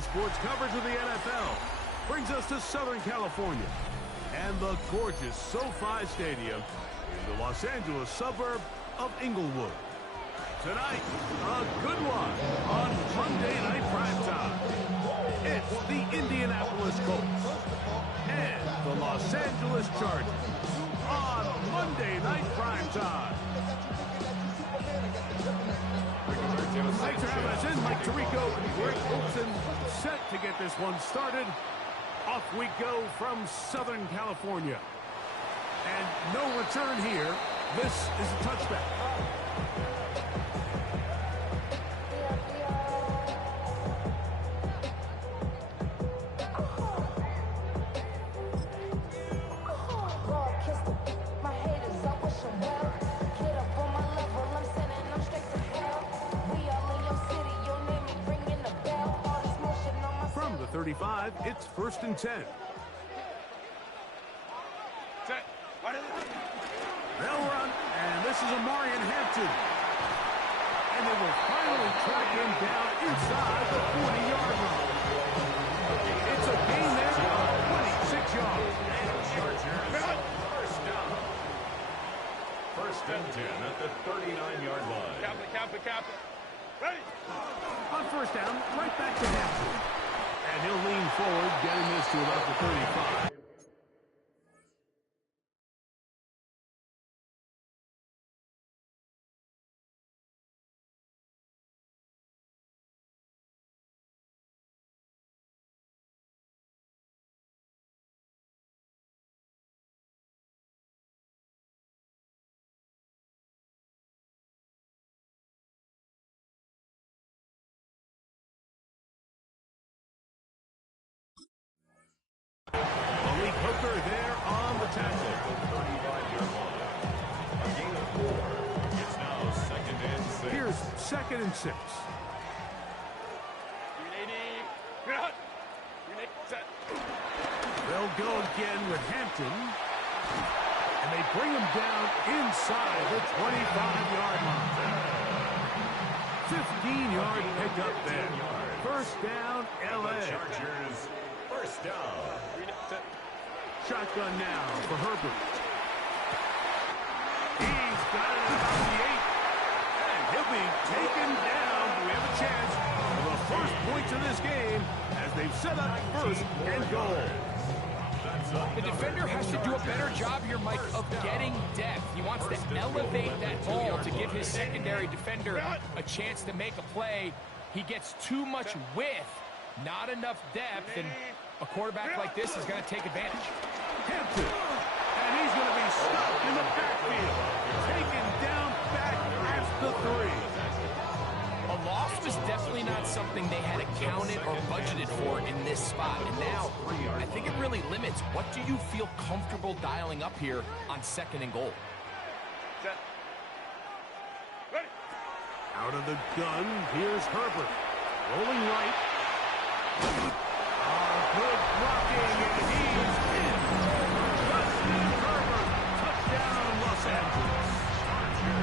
Saturday sports coverage of the NFL brings us to Southern California and the gorgeous SoFi Stadium in the Los Angeles suburb of Inglewood. Tonight, a good one on Monday Night Primetime. It's the Indianapolis Colts and the Los Angeles Chargers on Monday Night Primetime. Thanks for having us in, Mike Tirico and Greg Olson, set to get this one started. Off we go from Southern California. And no return here. This is a touchback. From the 35, it's 1st and 10. They'll run, and this is Amarian Hampton. And they will finally track him down inside the 40-yard line. It's a gain there of 26 yards. First down. 1st and 10 at the 39-yard line. Cap. Ready? On 1st down, right back to Hampton. And he'll lean forward, getting this to about the 35. Malik Hooker there on the tackle. 35-yard line. A gain of 4. It's now 2nd and 6. Here's 2nd and 6. They'll go again with Hampton. And they bring him down inside the 25-yard line. 15-yard pickup there. 1st down, L.A. Chargers, 1st down. Shotgun now for Herbert. He's got it about the 8. And he'll be taken down. We have a chance for the first points of this game as they've set up 1st and goal. The defender has to do a better job here, Mike, of getting depth. He wants to elevate that ball to give his secondary defender a chance to make a play. He gets too much width, not enough depth, and a quarterback like this is going to take advantage. Hampton, and he's going to be stopped in the backfield. Taken down back at the 3. A loss was definitely not something they had accounted or budgeted for in this spot. And now, I think it really limits what do you feel comfortable dialing up here on 2nd and goal. Out of the gun, here's Herbert. Rolling right. Good blocking, and he's in. Justin Herbert, touchdown, Los Angeles.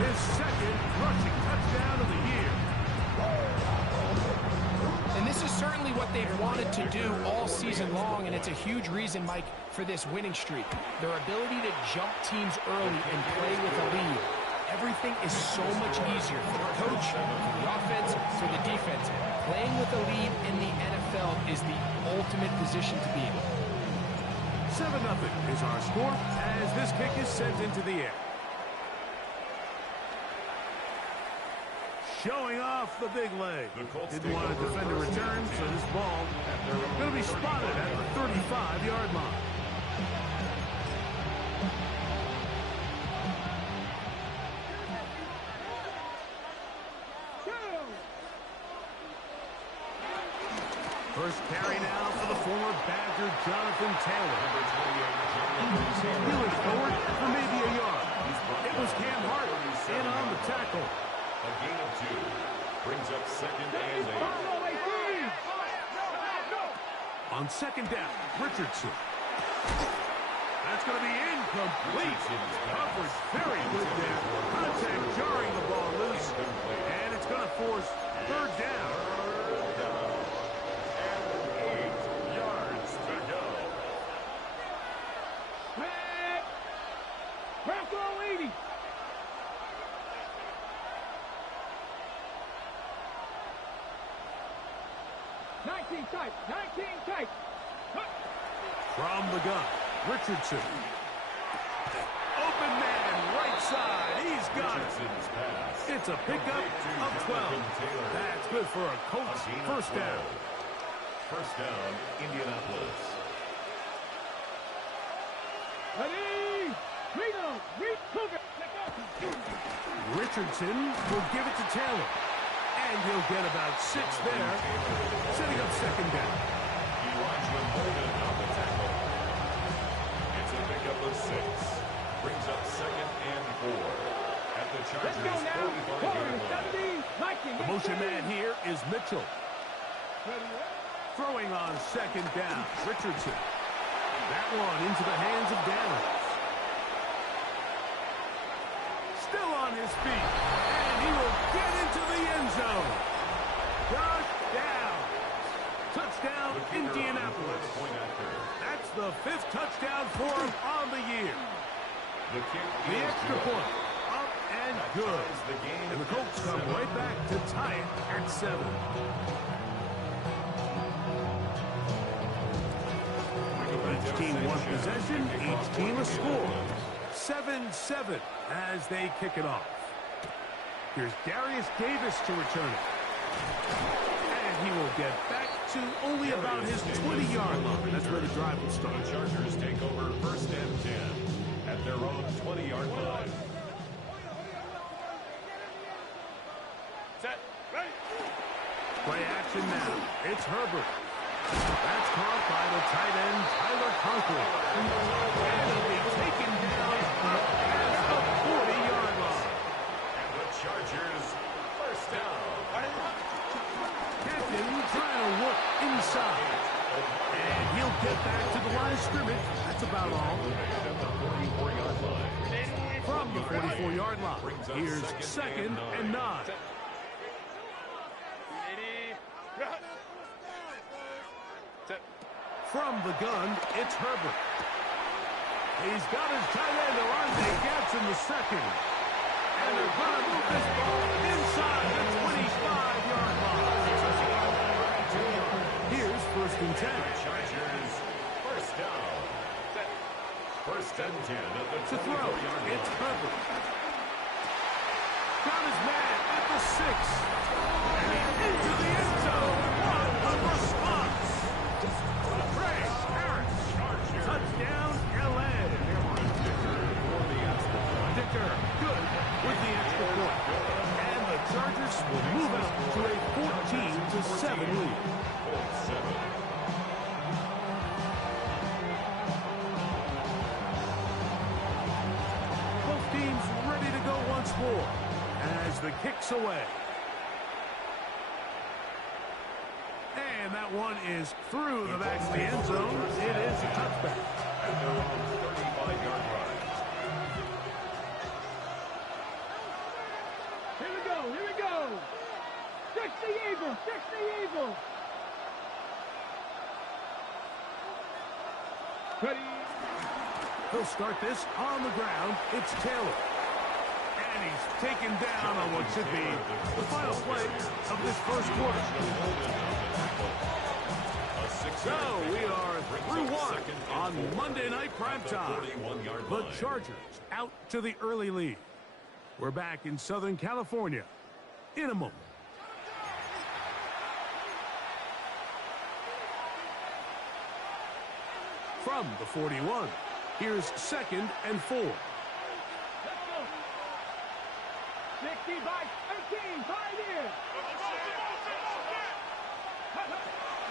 His 2nd rushing touchdown of the year. And this is certainly what they've wanted to do all season long, and it's a huge reason, Mike, for this winning streak. Their ability to jump teams early and play with a lead. Everything is so much easier for the coach, for the offense, for the defense. Playing with a lead in the NFL is the ultimate position to be in. 7-0 is our score as this kick is sent into the air. Showing off the big leg. Didn't want to defend a return, so this ball going to be spotted at the 35-yard line. First carry now for the former Badger Jonathan Taylor. He was forward for maybe a yard. It was Cam Hart in on the tackle. A gain of 2. Brings up 2nd and 8. On 2nd down, Richardson. That's going to be incomplete. Coverage very good there. Contact jarring the ball loose. And it's going to force 3rd down. 19 tight. 19 tight. From the gun, Richardson. Open man, right side. He's got it. It's a pickup of 12. That's good for a Colts first down. First down, Indianapolis. Ready? Freedom. Reach Cougar. Richardson will give it to Taylor. And he'll get about 6 there, setting up second down. Elijah Molden on the tackle. It's a pickup of 6. Brings up second and 4. At the Chargers' 45-yard line. The motion man here is Mitchell. Throwing on second down, Richardson. That one into the hands of Downs. Still on his feet, and he will get into the end zone. Touchdown. Touchdown, Indianapolis. That's the 5th touchdown for him on the year. The extra point, up and good. And the Colts come right back to tie it at 7. Each team one possession, each team a score. 7-7 as they kick it off. Here's Darius Davis to return it. And he will get back to only about his 20-yard line. That's where the drive will start. The Chargers take over first and 10 at their own 20-yard line. Set. Ready. Play action now. It's Herbert. That's caught by the tight end, Tyler Conklin. And he'll be taken down at the 40-yard line. And the Chargers first down. Captain trying to work inside. And he'll get back to the line of scrimmage. That's about all. At the 44-yard line. From the 44-yard line, here's second and 9. From the gun, it's Herbert. He's got his tight end, Orlando Gaps in the second. And they're going to move this ball inside the 25-yard line. Here's first and 10. Chargers first down. First and 10 at the 24-yard line. It's Herbert. Got his man at the 6. And he's into the end zone. What a response. Touchdown, L.A. Dicker, good with the extra point. And the Chargers will move out to a 14-7 lead. Both teams ready to go once more as the kick's away. And that one is through the back of the end zone. It is a touchback. At their own 35-yard line. Here we go. Here we go. 60 Eagles. 60 Eagles. Ready. He'll start this on the ground. It's Taylor. And he's taken down on what should be the final play of this first quarter. So we are through one on Monday Night Primetime. The Chargers out to the early lead. We're back in Southern California in a moment. From the 41, here's second and 4. 60 by 13. 5 here.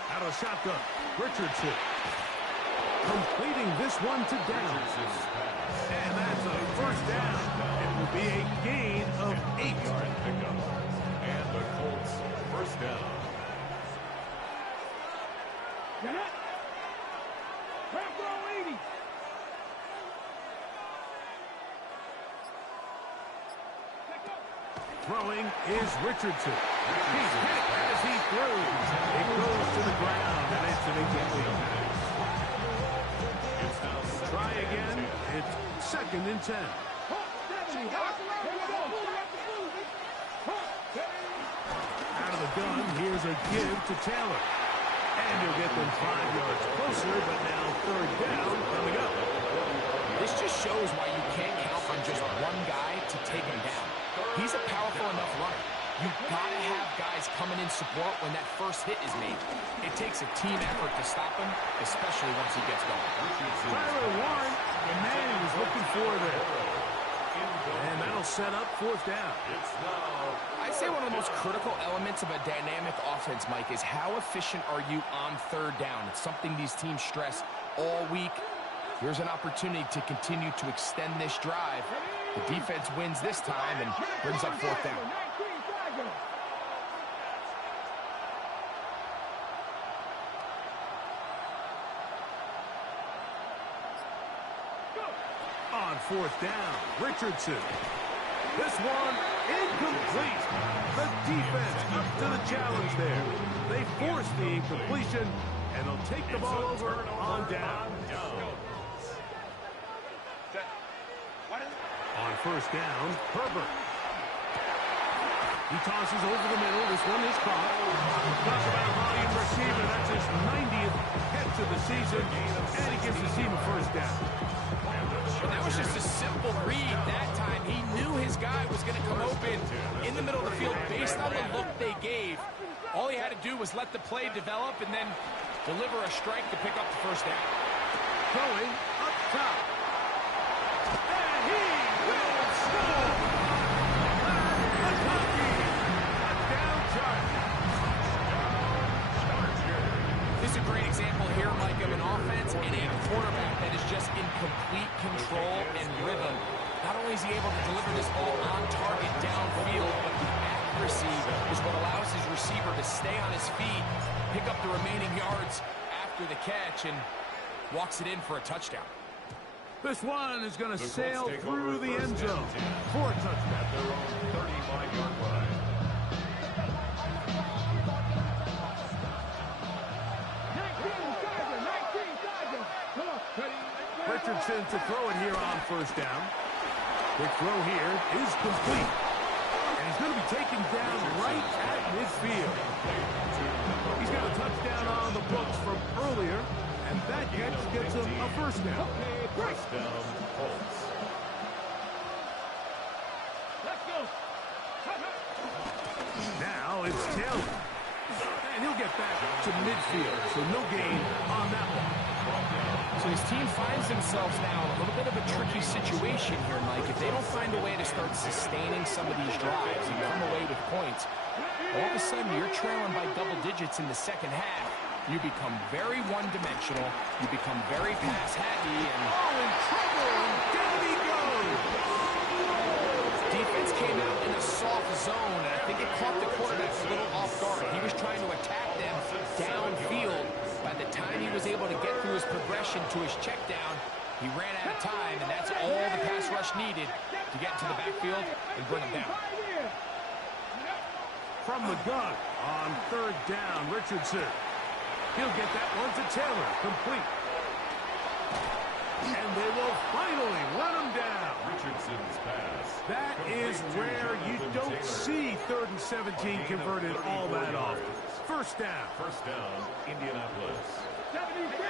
Out of shotgun, Richardson. Completing this one to Downs. And that's a first down. It will be a gain of 8. And the Colts first down. Back row 80. Throwing is Richardson. He's hit as he throws. It goes to the ground, and it's an incomplete pass. Try again. It's second and 10. Out of the gun, here's a give to Taylor. And you'll get them 5 yards closer, but now third down coming up. This just shows why you can't count on just one guy to take him down. He's a powerful enough runner. You've got to have guys coming in support when that first hit is made. It takes a team effort to stop him, especially once he gets going. Tyler Warren, the man he was looking for there. And that'll set up fourth down. I'd say one of the most critical elements of a dynamic offense, Mike, is how efficient are you on third down. It's something these teams stress all week. Here's an opportunity to continue to extend this drive. The defense wins this time and brings up fourth down. On fourth down, Richardson. This one incomplete. The defense up to the challenge there. They force the incompletion, and they'll take the ball over on down. On first down, Herbert. He tosses over the middle. This one is caught. Talk about a volume receiver. That's his 90th catch of the season, and he gives the team a first down. And that was just a simple read that time. He knew his guy was going to come open in the middle of the field based on the look they gave. All he had to do was let the play develop and then deliver a strike to pick up the first down. Going up top. And he will score. A touchdown charge. This is a great example here, Mike, of an offense and a quarterback that is just in complete control and rhythm. Not only is he able to deliver this ball on target downfield, but the accuracy is what allows his receiver to stay on his feet, pick up the remaining yards after the catch, and walks it in for a touchdown. This one is going to sail through the end zone for a touchdown. At their own 35-yard line. Richardson to throw it here on first down. The throw here is complete. And he's going to be taken down right at midfield. He's got a touchdown on the books from earlier, and that catch gets him a first down. First down, Colts. Let's go. Now it's Taylor. And he'll get back to midfield, so no gain on that one. So his team finds themselves now in a little bit of a tricky situation here, Mike. If they don't find a way to start sustaining some of these drives and come away with points, all of a sudden you're trailing by double digits in the second half. You become very one-dimensional. You become very pass-happy. And in trouble, and down he goes. Defense came out in a soft zone, and I think it caught the quarterback a little off guard. He was trying to attack them downfield. By the time he was able to get through his progression to his check down, he ran out of time, and that's all the pass rush needed to get to the backfield and bring him down. From the gun on third down, Richardson. He'll get that one to Taylor, complete. And they will finally run him down. Richardson's pass. That is where you don't see 3rd and 17 converted all that often. First down. First down, Indianapolis. 76.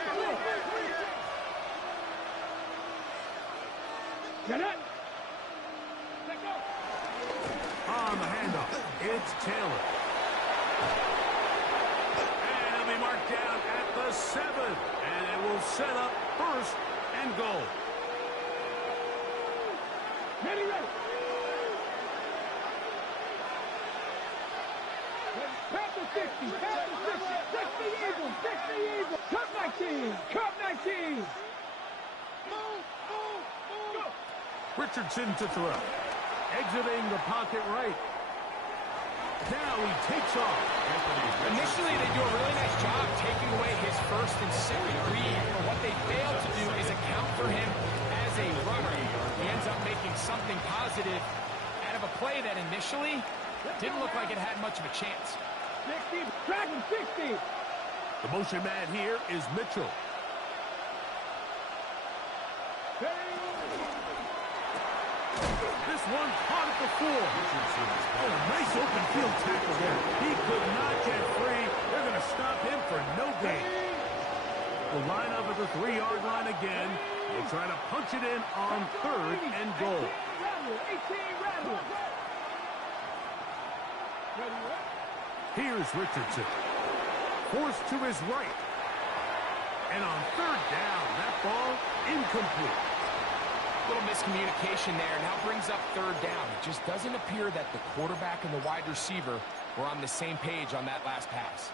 Get it. Let go. On the handoff, it's Taylor. And he'll be marked down at the 7. And it will set up first and goal. Ready, ready. Pass the 60. Pass the 60. 60 Eagles. 60 Eagles. Cup 19. Cup 19. Move. Go. Richardson to throw. Exiting the pocket right. Now he takes off. Initially, they do a really nice job taking away his first and second read, but what they fail to do is account for him as a runner. He ends up making something positive out of a play that initially didn't look like it had much of a chance. 60. Track him. 60. The motion man here is Mitchell. This one caught at the 4. Oh, nice open field tackle there. He could not get free. They're going to stop him for no gain. We'll line up at the 3-yard line again. They'll try to punch it in on 3rd and goal. 18 rattle. Here's Richardson. Forced to his right. And on 3rd down, that ball incomplete. Little miscommunication there, now brings up 3rd down. It just doesn't appear that the quarterback and the wide receiver were on the same page on that last pass.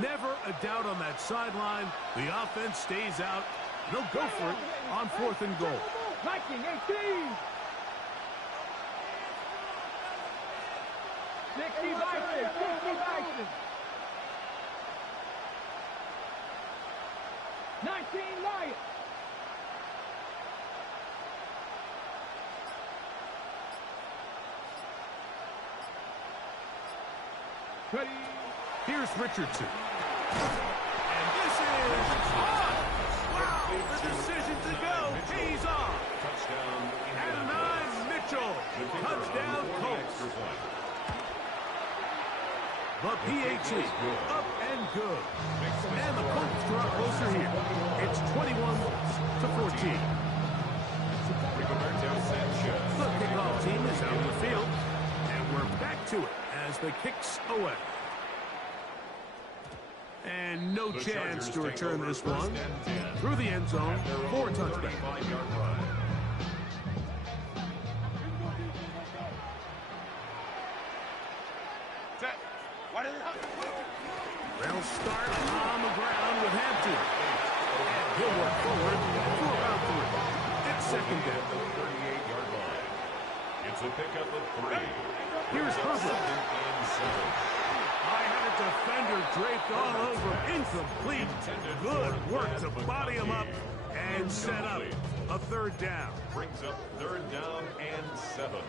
Never a doubt on that sideline. The offense stays out. They'll go for it on 4th and goal. Viking 18. 60 Vikings. 60 Vikings. 19 Lions. Ready. Here's Richardson. And this is on. Wow, the decision to go pays off. And 9, Mitchell. Touchdown, Colts. The PAT up and good. And the Colts draw closer here. It's 21-14. The kickoff team is out of the field. And we're back to it as the kick's away. And no chance to return this one through the end zone for a touchback. They'll start on the ground with Hampton. And he'll work forward for about 3. It's 2nd down. 38-yard line. It's a pickup of 3. Here's Herbert. I had a defender draped all over. Incomplete. Good work to body him up and set up a 3rd down. Brings up 3rd down and 7.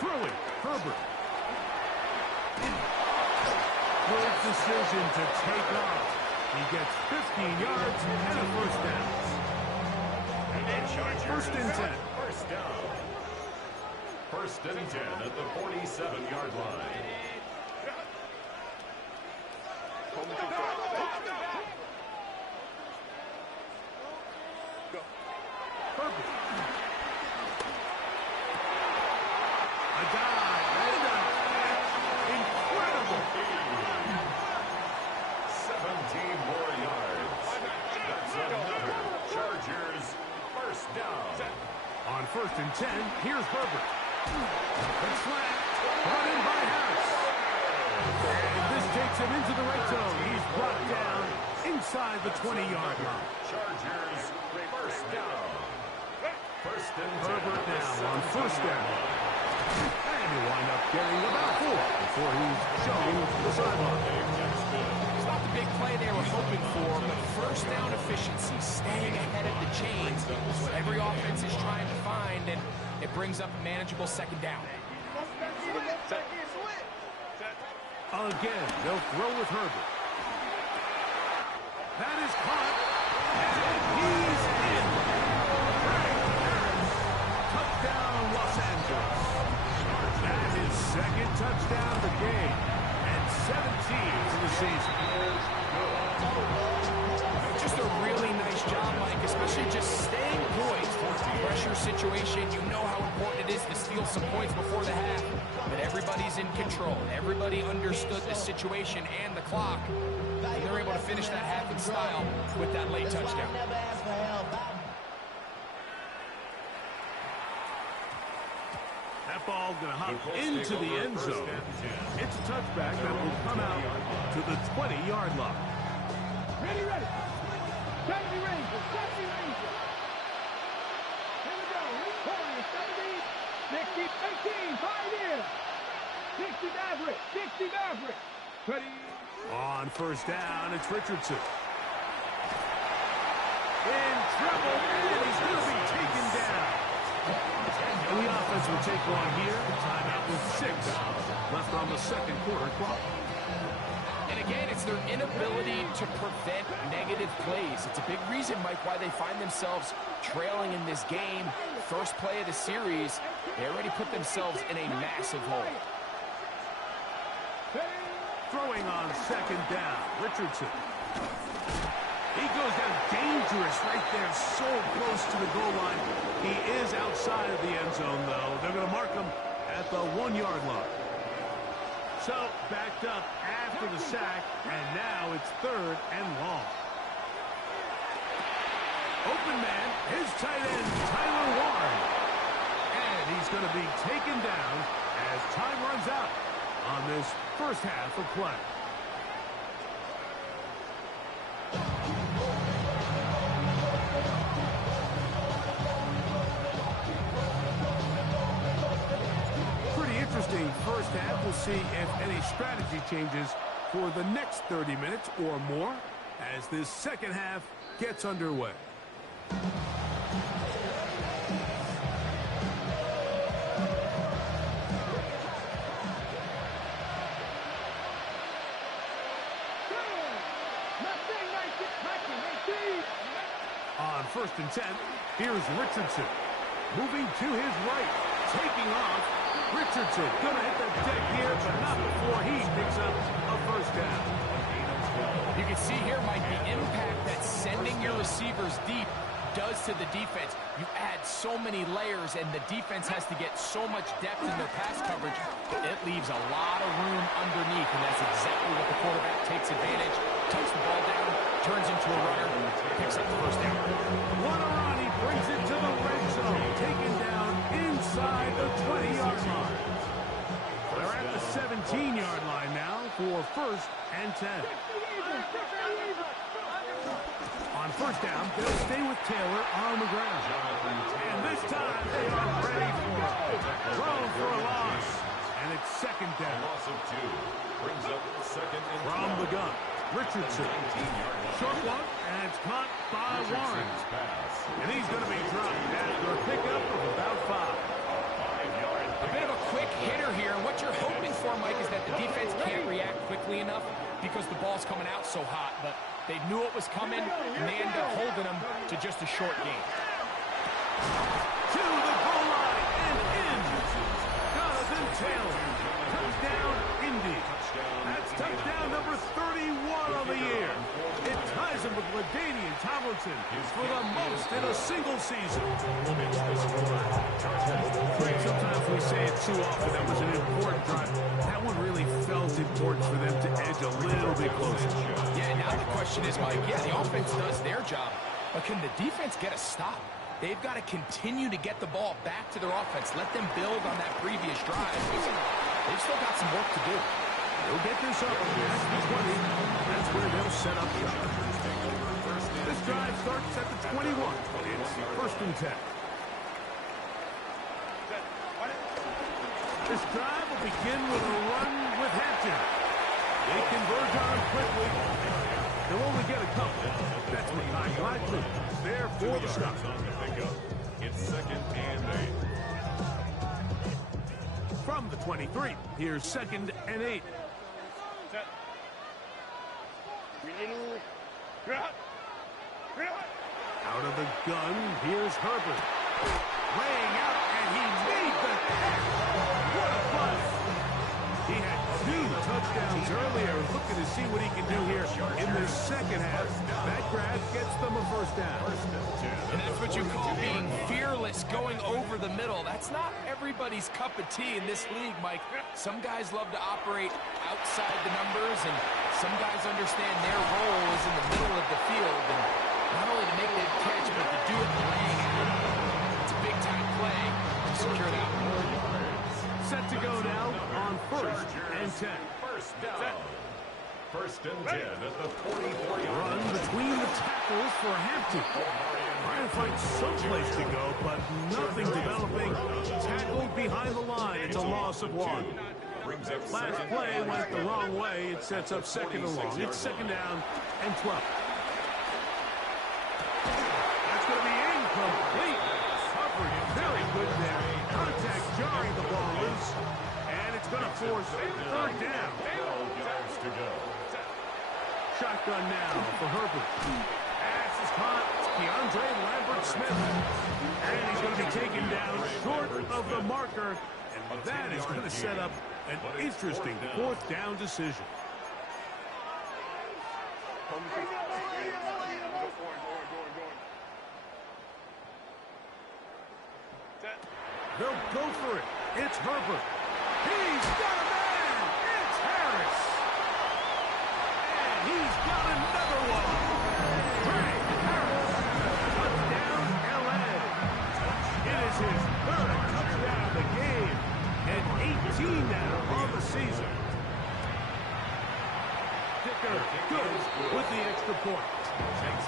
Throwing, Herbert. Good decision to take off. He gets 15 yards and a 1st down. 1st and 10. 1st down. 1st and 10 at the 47-yard line. Herbert. A dive and a catch. Incredible. 17 more yards. That's another Chargers 1st down. On 1st and 10, here's Herbert. Good slant. Brought in by Harris. And this takes him into the red zone. He's brought down inside the 20-yard line. Chargers 1st down. 1st and 10. Herbert now on 1st down. And he'll wind up getting about 4 before he's showing the sideline. It's not the big play they were hoping for, but 1st down efficiency, staying ahead of the chains, is what every offense is trying to find, and it brings up a manageable 2nd down. Again, they'll throw with Herbert. That is caught, and he's in. Touchdown, Los Angeles. That is 2nd touchdown of the game, and 17 for the season. Just a really nice job, Mike, especially just staying poised. Pressure situation, you know how important it is to steal some points before the half, but everybody's in control. Everybody understood the situation and the clock, and they're able to finish that half in style with that late touchdown. That ball going to hop into the end zone. It's a touchback that will come out to the 20-yard line. Ready. Safety Ranger. Here we go. Warriors, 70. 60, 18, 5 in. 60 Maverick, 60 Maverick. Ready. On first down, it's Richardson. In trouble, and he's going to be taken down. And the offense will take one here. Timeout with 6 left on the second quarter clock. And again, it's their inability to prevent negative plays. It's a big reason, Mike, why they find themselves trailing in this game. First play of the series, they already put themselves in a massive hole. Throwing on second down, Richardson. He goes down dangerous right there, so close to the goal line. He is outside of the end zone, though. They're going to mark him at the 1-yard line. So, backed up after the sack, and now it's 3rd and long. Open man, his tight end, Tyler Warren. And he's going to be taken down as time runs out on this first half of play. Pretty interesting first half. We'll see if any strategy changes for the next 30 minutes or more as this second half gets underway. On 1st and 10, here's Richardson. Moving to his right, taking off. Richardson gonna hit the deck here, but not before he picks up a first down. You can see here, Mike, the impact that sending your receivers deep does to the defense. You add so many layers, and the defense has to get so much depth in their pass coverage. It leaves a lot of room underneath, and that's exactly what the quarterback takes advantage. Tucks the ball down, turns into a runner, picks up the first down. What a run! He brings it to the red zone, taken down inside the 20-yard line. They're at the 17-yard line now for 1st and 10. On first down, they'll stay with Taylor on the ground. And this time, they are ready for it. Thrown for a loss. And it's 2nd down. Loss of 2 brings up 2nd and 10. From the gun, Richardson. Short one, and it's caught by Warren. And he's going to be dropped after a pickup of about 5. A bit of a quick hitter here, and what you're hoping for, Mike, is that the defense can't react quickly enough because the ball's coming out so hot, but they knew it was coming, and they end up holding them to just a short gain. To the goal line and in. Jonathan Taylor. Touchdown, Indy. That's touchdown number 31 on the year. It ties him with LaDainian Tomlinson for the most in a single season. Sometimes we say it too often. That was an important drive. That one really felt important for them to edge a little bit closer. Yeah, now the question is, Mike, the offense does their job, but can the defense get a stop? They've got to continue to get the ball back to their offense. Let them build on that previous drive. They've still got some work to do. They'll get this up past the 20. That's where they'll set up shop. This drive starts at the 21. It's 1st and 10. This drive will begin with a run with Hampton. They converge on him quickly. They'll only get a couple. That's Makai Gladly. There for the stop. It's 2nd and 8. From the 23, here's 2nd and 8. Out of the gun, here's Herbert. Laying out, and he made the catch. What a play. He had 2 touchdowns earlier. Looking to see what he can do here in this second half. That grab gets them a first down. And that's what you call being fearless, going over the middle. That's not everybody's cup of tea in this league, Mike. Some guys love to operate outside the numbers, and some guys understand their role is in the middle of the field. And not only to make that catch, but to do it laying out. It's a big-time play to secure that one. Set to go now on 1st and 10. First down. 1st and 10 at the 44-yard line. Run between the tackles for Hampton. Trying to find someplace to go, but nothing developing. Tackled behind the line. It's a loss of 1. Last play went the wrong way. It sets up second and long. It's second down and 12. That's going to be incomplete. Coverage very good there. Contact jarring the ball loose. And it's going to force third down. Shotgun now for Herbert. Pass is caught. It's Keandre Lambert-Smith. And he's going to be taken down short of the marker. And that is going to set up an interesting fourth down decision. They'll go for it. It's Herbert. He's got a man. It's Harris. And he's got another one. Trey Harris. Touchdown, LA. It is his third touchdown of the game. And 18 now on the season. Dicker good with the extra point.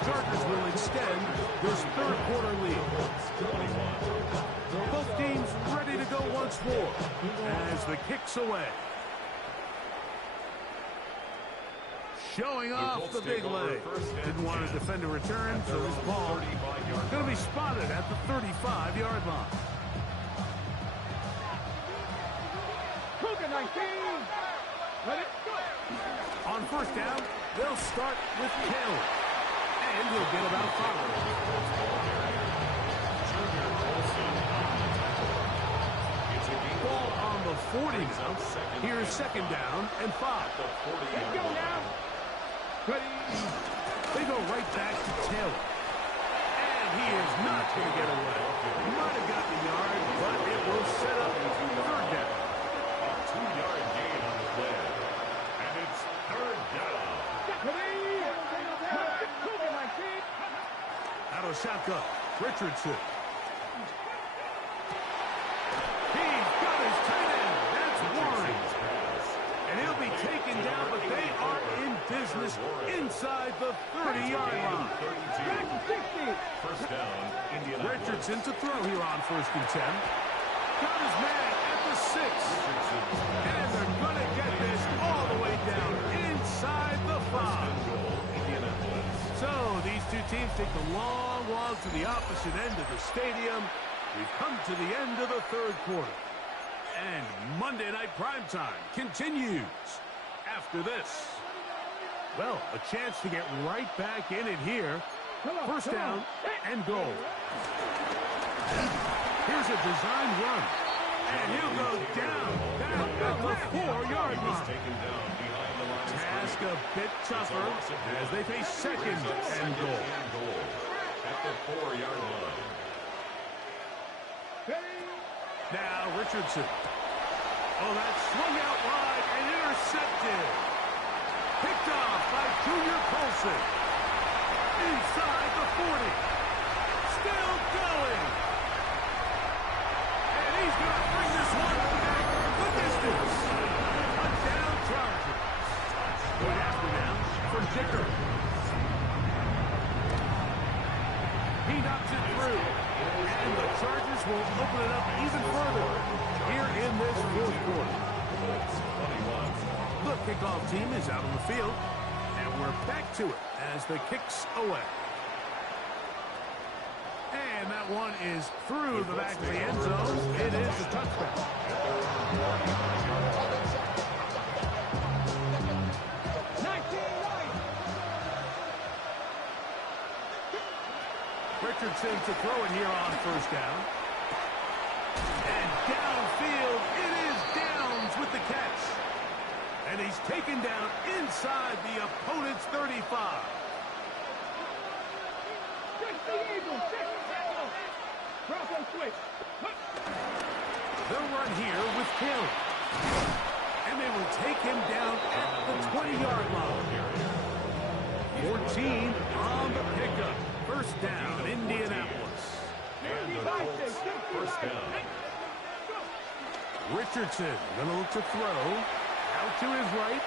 Chargers will extend this third quarter lead. Both teams ready to go once more as the kick's away. Showing off the big leg. Didn't want to defend a return, so this ball is going to be spotted at the 35-yard line. Cougar 19. Let it go. On first down, they'll start with Taylor. And he'll get about 5. Ball on the 40 now. Here's second down and 5. Let's go now. Ready. They go right back to Taylor. And he is not going to get away. He might have gotten a yard, but it will set up third down. A 2-yard gain on the play. And it's third down. Out of shotgun, Richardson. He's got his tight end. That's Warren. And he'll be taken down, but they are in business inside the 30-yard line. First down, Indianapolis. Richardson to throw here on first and 10. Got his man at the 6. And they're going to get this all the way down inside the 5. So these two teams take the long walk to the opposite end of the stadium. We've come to the end of the third quarter. And Monday Night Primetime continues after this. Well, a chance to get right back in it here. First down and goal. Here's a design run. And he'll go down at the 4-yard line. Task a bit tougher as they face second and goal. At the 4-yard line. Now Richardson. Oh, that swung out wide and intercepted. Picked off by Junior Colson. Inside the 40. Still going. And he's going to bring this one back the distance. Touchdown Chargers. Good after now from Dicker. He knocks it through. And the Chargers will open it up even further here in this fourth quarter. The kickoff team is out on the field. And we're back to it as the kick's away. And that one is through the back of the end zone. It is a touchback. Richardson to throw it here on first down. And downfield, it is Downs with the catch. And he's taken down inside the opponent's 35. They'll run here with Kelly. And they will take him down at the 20-yard line. 14 on the pickup. First down, Indianapolis. And the Colts, first down. Richardson going to look to throw. Out to his right.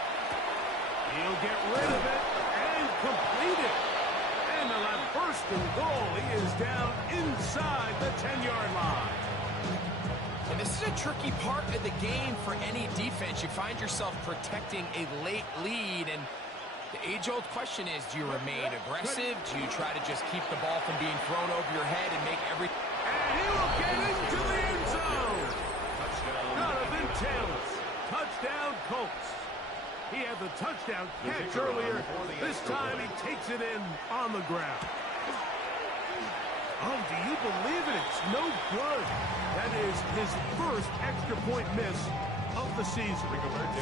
He'll get rid of it and complete it. And they'll have first and goal. He is down inside the 10-yard line. And this is a tricky part of the game for any defense. You find yourself protecting a late lead, and the age-old question is, do you remain aggressive? Do you try to just keep the ball from being thrown over your head and make every... And he will get into the end zone. Jonathan Taylor. Touchdown, Colts. He had the touchdown catch earlier. This time he takes it in on the ground. Oh, do you believe it? It's no good. That is his first extra point miss of the season.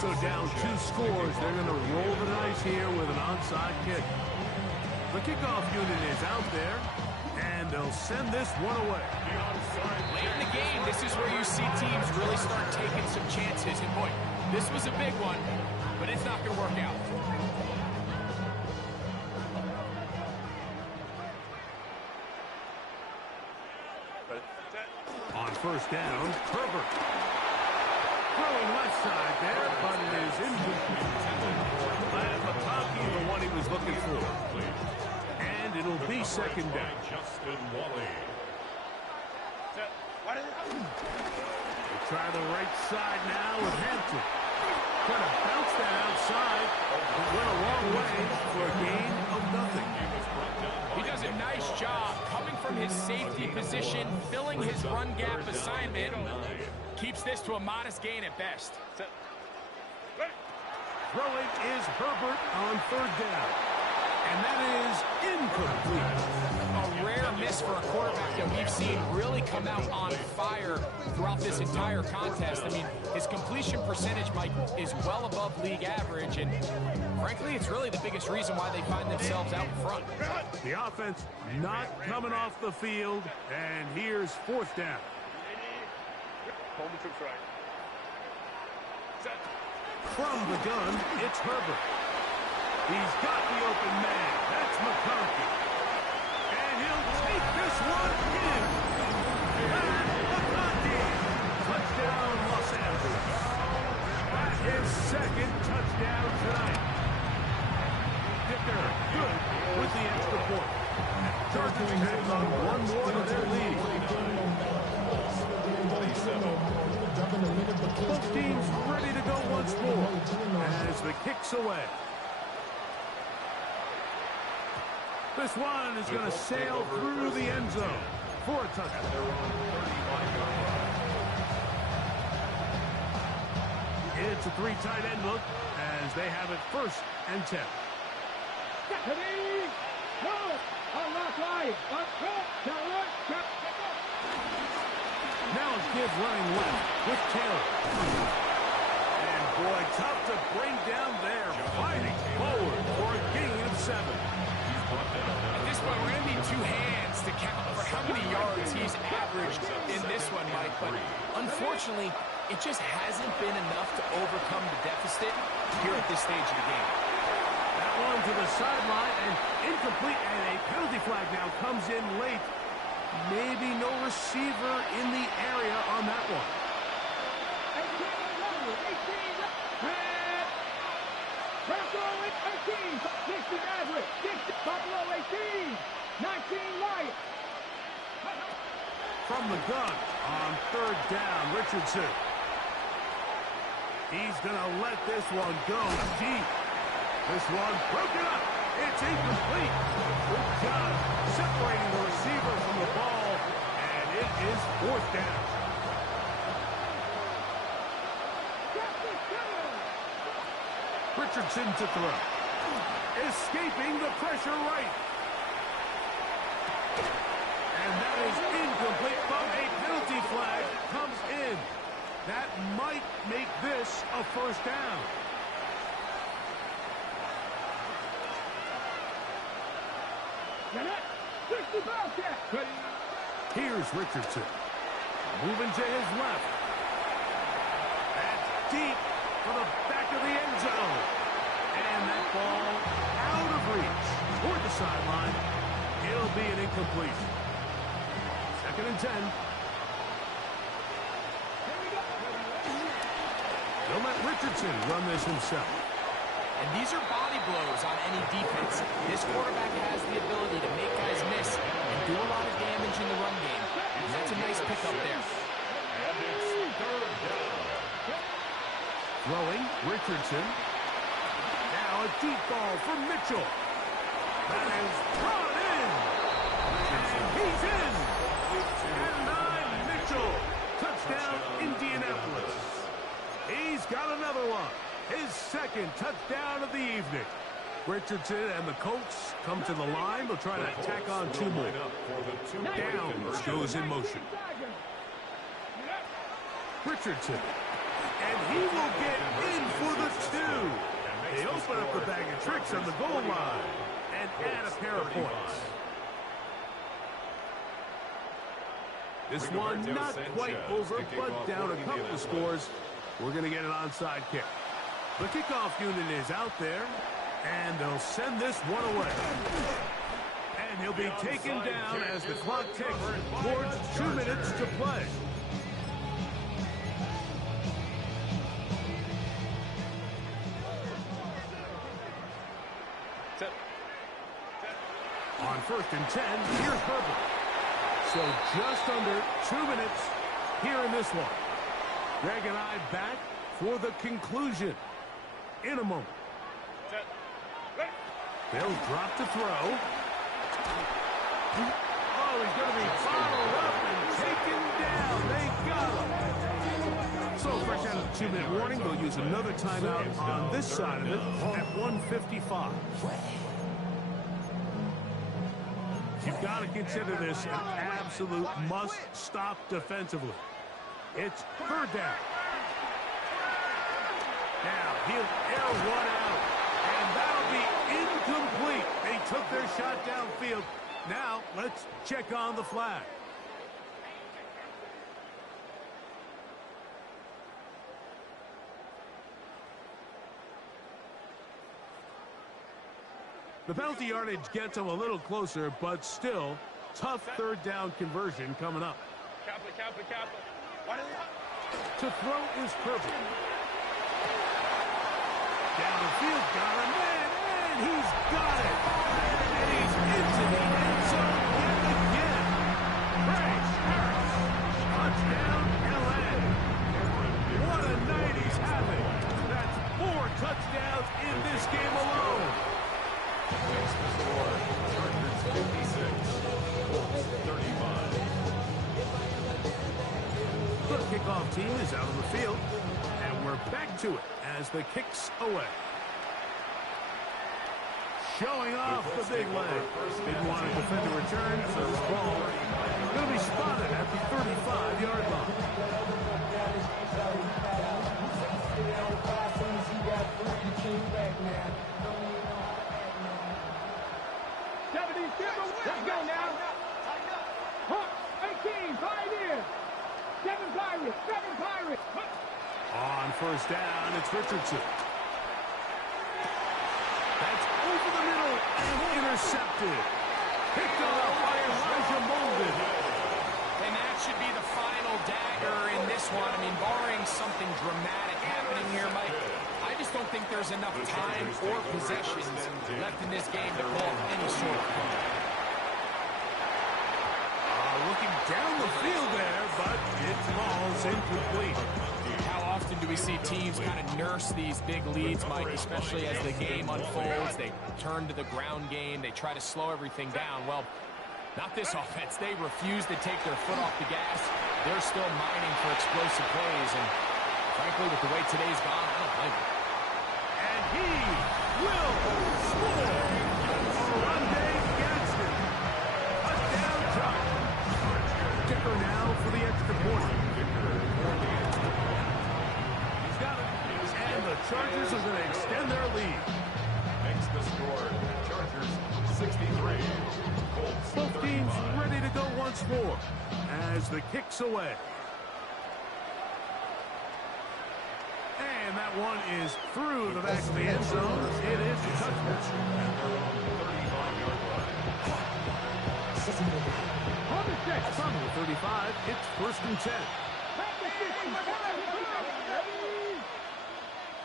So down 2 scores. They're going to roll the dice here with an onside kick. The kickoff unit is out there, and they'll send this one away. Late in the game, this is where you see teams really start taking some chances. And boy, this was a big one, but it's not going to work out. On first down, Herbert. Throwing left side there, but it is incomplete. Glad McConkey, the one he was looking for. And it'll be second down. Justin Wally. They try the right side now with Hampton. Trying to bounce that outside. It went a long way for a gain of nothing. He does a nice job coming from his safety position, filling his run gap assignment. Keeps this to a modest gain at best. Throwing is Herbert on third down. And that is incomplete. A rare miss for a quarterback that we've seen really come out on fire throughout this entire contest. I mean, his completion percentage, Mike, is well above league average, and frankly, it's really the biggest reason why they find themselves out in front. The offense not coming off the field, and here's fourth down. From the gun, it's Herbert. He's got the open man. That's McConkey. And he'll take this one in. McConkey. Touchdown, Los Angeles. That's his second touchdown tonight. Dicker, good with the extra point. Chargers tack on one more to their lead. Both teams ready to go once more as the kick's away. This one is going to sail through the end zone for a touchdown. It's a 3 tight end look as they have it first and 10. Now it's Gibbs running left with Taylor. And boy, tough to bring down there. Fighting forward for a gain of 7. At this point, we're going to need 2 hands to count for how many yards he's averaged in this one, Mike. But unfortunately, it just hasn't been enough to overcome the deficit here at this stage of the game. That one to the sideline and incomplete, and a penalty flag now comes in late. Maybe no receiver in the area on that one. From the gun on third down, Richardson. He's going to let this one go deep. This one broken up. It's incomplete. Good job separating the receiver from the ball, and it is fourth down. Richardson to throw. Escaping the pressure right. And that is incomplete, but a penalty flag comes in. That might make this a first down. Here's Richardson. Moving to his left. That's deep for the back of the end zone. And that ball out of reach toward the sideline. It'll be an incomplete. Second and 10. He'll let Richardson run this himself. And these are body blows on any defense. This quarterback has the ability to make guys miss and do a lot of damage in the run game. And that's a nice pickup there. And it's third down. Throwing, Richardson. Now a deep ball for Mitchell. That is brought in. And he's in. And 9, Mitchell. Touchdown, Indianapolis. He's got another one. His second touchdown of the evening. Richardson and the Colts come to the line. They'll try to tack on 2 more. Downs goes in motion. Richardson. And he will get in for the 2. They open up the bag of tricks on the goal line and add a pair of points. This one not quite over, but down a couple of scores. We're going to get an onside kick. The kickoff unit is out there, and they'll send this one away. And he'll be taken down as the clock ticks towards 2 minutes to play. On 1st and 10, here's Herbert. So just under 2 minutes here in this one. Greg and I back for the conclusion in a moment. They'll drop to throw. Oh, he's going to be followed up and taken down. They got him. So fresh out of the 2-minute warning, they'll use another timeout on this side of it at 1:55. You've got to consider this an absolute must-stop defensively. It's 3rd down. Now, he'll air one out, and that'll be incomplete. They took their shot downfield. Now, let's check on the flag. The penalty yardage gets them a little closer, but still, tough 3rd down conversion coming up. To throw is Herbert. Down the field, got him, and he's got it. And he's into the end zone yet again. Bryce Harris, touchdown, LA. What a night he's having. That's 4 touchdowns in this game alone. Makes the score. Chargers 56, Colts 35. The kickoff team is out on the field, and we're back to it as the kick's away. Showing off the big leg. Didn't want to defend a return, so this ball going to be spotted at the 35-yard line. Let's go now. 18, Pioneers. 7 Pirates. On 1st down, it's Richardson. That's over the middle and intercepted. Picked off by Elijah Molden. And that should be the final dagger in this one. I mean, barring something dramatic happening here, Mike, I just don't think there's enough time or possessions left in this game to call any sort of play. Looking down the field there, but it falls incomplete. How often do we see teams kind of nurse these big leads, Mike, especially as the game unfolds? They turn to the ground game. They try to slow everything down. Well, not this offense. They refuse to take their foot off the gas. They're still mining for explosive plays, and frankly, with the way today's gone, I don't blame them. And he will score. Orlando Gadsden. Touchdown Chargers. Kicker now for the extra point. He's got it. And the Chargers are going to extend their lead. Makes the score. Chargers 63. Colts Both 35. teams ready to go once more as the kick's away. And that one is through the back of the end zone. It is a touchdown. From the 35, it's 1st and 10.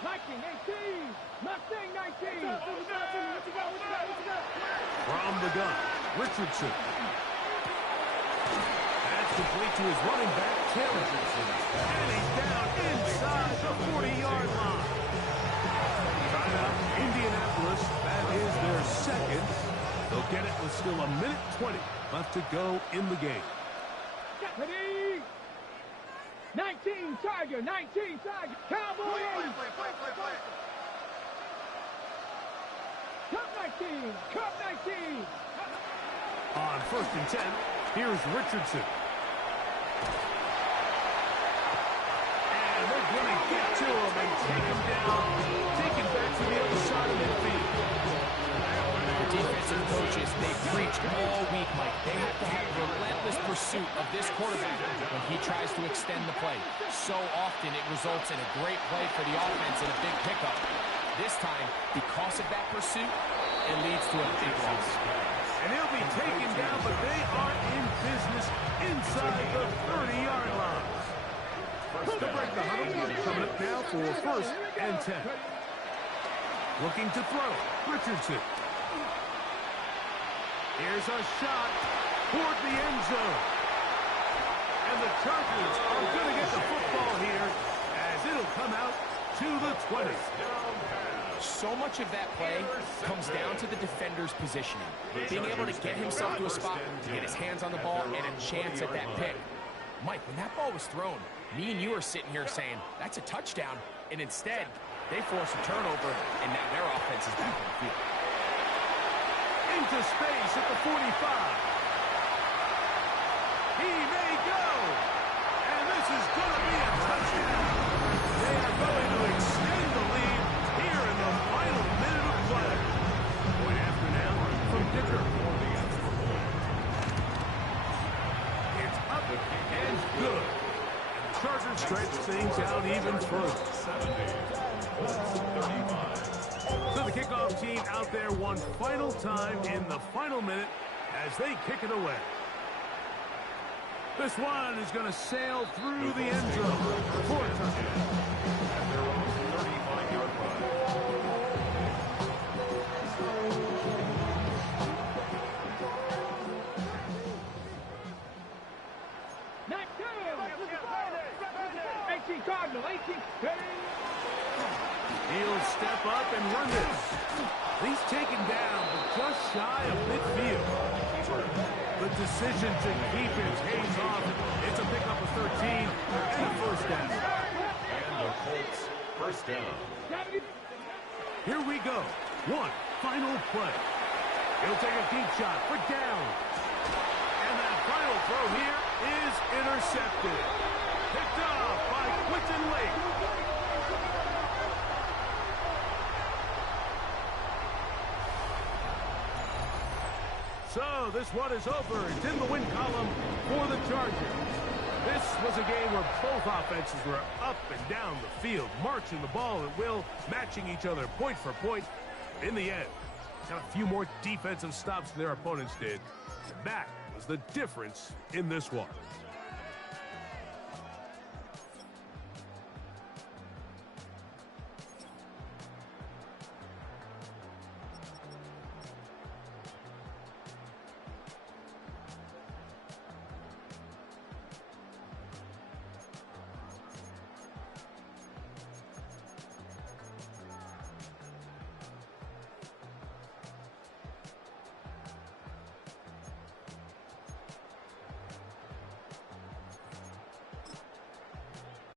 Lightning 18, Mustang 19. From the gun, Richardson. That's complete to his running back, Taylor. And he's down inside the 40-yard line. Timeout, Indianapolis. That is their second. They'll get it with still a minute 20 left to go in the game. Ready? 19 Tiger, 19 Tiger. Cowboys. Cup 19, Cup 19. On 1st and 10, here's Richardson. And they're going to get to him and take him down. Take him back to the other side of midfield. The defensive coaches, they preached all week, Mike. They have to have relentless pursuit of this quarterback when he tries to extend the play. So often it results in a great play for the offense and a big pickup. This time, because of that pursuit, it leads to a big loss. And he'll be taken down, but they are in business inside the 30-yard line. To break the huddle, coming up now for 1st and 10. Looking to throw, Richardson. Here's a shot toward the end zone. And the Chargers are going to get the football here as it'll come out to the 20. So much of that play comes down to the defender's positioning. Being able to get himself to a spot, to get his hands on the ball, and a chance at that pick. Mike, when that ball was thrown, me and you are sitting here saying, that's a touchdown. And instead, they force a turnover, and now their offense is back on the field. Into space at the 45. He may go. And this is going to be a touchdown. They are going to extend the lead here in the final minute of play. Point after now from Dicker. It's up and good. And the Chargers stretch things out even further. So the kickoff team out there one final time in the final minute as they kick it away. This one is going to sail through the end zone for a touchdown. At their own 35-yard line. Cardinal, 18. He'll step up and run this. He's taken down, but just shy of midfield. The decision to keep his hands off. It's a pickup of 13 and a first down. And the Colts first down. Here we go. One final play. He'll take a deep shot for down. And that final throw here is intercepted. Picked off by Quinton Lake. So this one is over. It's in the win column for the Chargers. This was a game where both offenses were up and down the field, marching the ball at will, matching each other point for point. In the end, got a few more defensive stops than their opponents did. And that was the difference in this one.